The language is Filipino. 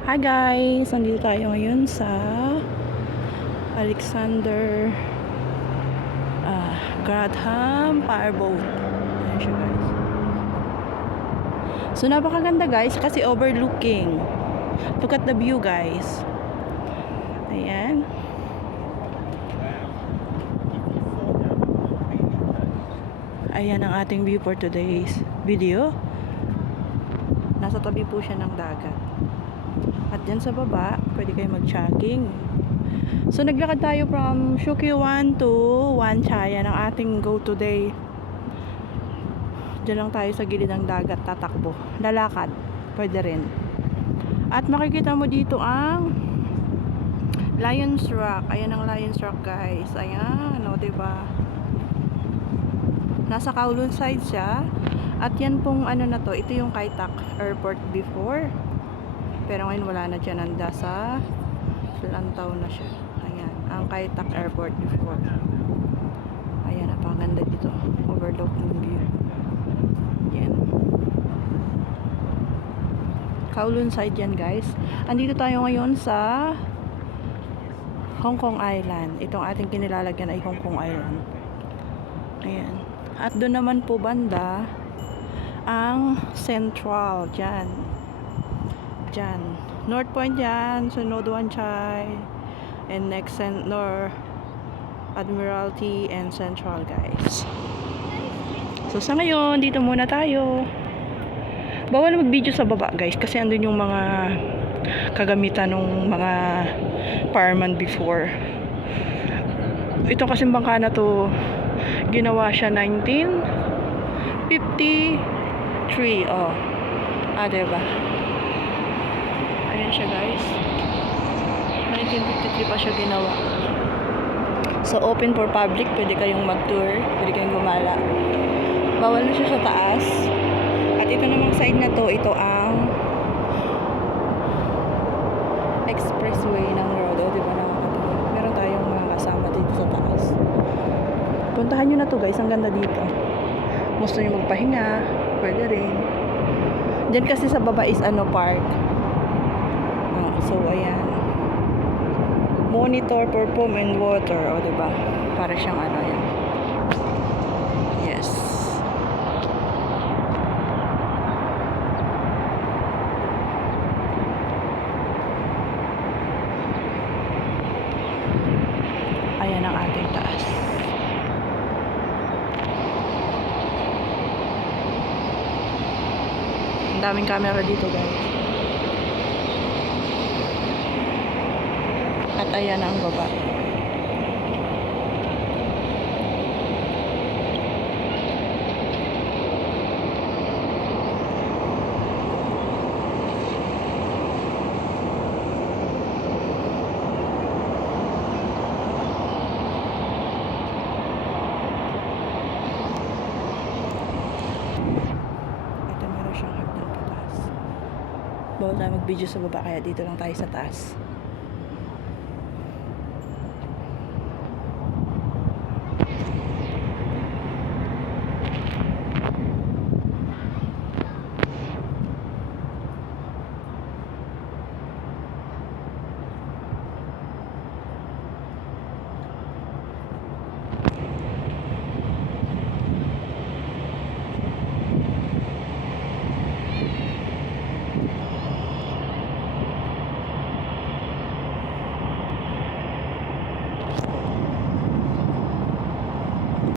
Hi guys! Nandito tayo ngayon sa Alexander ah, Grantham Fireboat. Ayan siya guys. So napakaganda guys kasi overlooking. Look at the view guys. Ayan. Ayan ang ating view for today's video. Nasa tabi po siya ng dagat. At dyan sa baba, pwede kayo mag-jogging. So, naglakad tayo from Shukyu-1 to Wanchaya ng ating go today. Diyan lang tayo sa gilid ng dagat, tatakbo. Lalakad, pwede rin. At makikita mo dito ang Lion's Rock. Ayan ang Lion's Rock, guys. Ayan, o, diba? Nasa Kowloon side siya. At yan pong ano na to, ito yung Kaitak Airport before. Pero ngayon wala na dyan, nanda sa Lantaw na siya. Ayan, ang Kaitak Airport before. Ayan, napakaganda dito. Overlooking view. Yan. Kowloon side yan guys. Andito tayo ngayon sa Hong Kong Island. Itong ating kinilalagyan ay Hong Kong Island. Ayan. At doon naman po banda ang Central dyan. Dyan. North Point dyan. Sunod Wanchai. And next Nor Admiralty and Central guys. So sa ngayon, dito muna tayo. Bawal mag-video sa baba guys kasi andun yung mga kagamitan ng mga fireman before. Ito kasi bangka na to ginawa siya 1953 oh ah diba ayan siya guys. 1953 pa siya ginawa. So open for public pwede kayong mag tour pwede kayong gumala. Bawal na siya sa taas. At ito namang side na to ito ang expressway ng road o diba nakakatawa meron tayong mga kasama dito sa taas. Puntahan nyo na to guys, ang ganda dito. Gusto nyo magpahinga, pwede rin. Diyan kasi sa baba is ano park. Ah, so ayan. Monitor foam and water, o diba? Para siyang ano yan. Yes. Ayan ang ating taas. Ang daming camera dito guys. At ayan ang baba. Bawal tayo mag-video sa baba kaya dito lang tayo sa taas.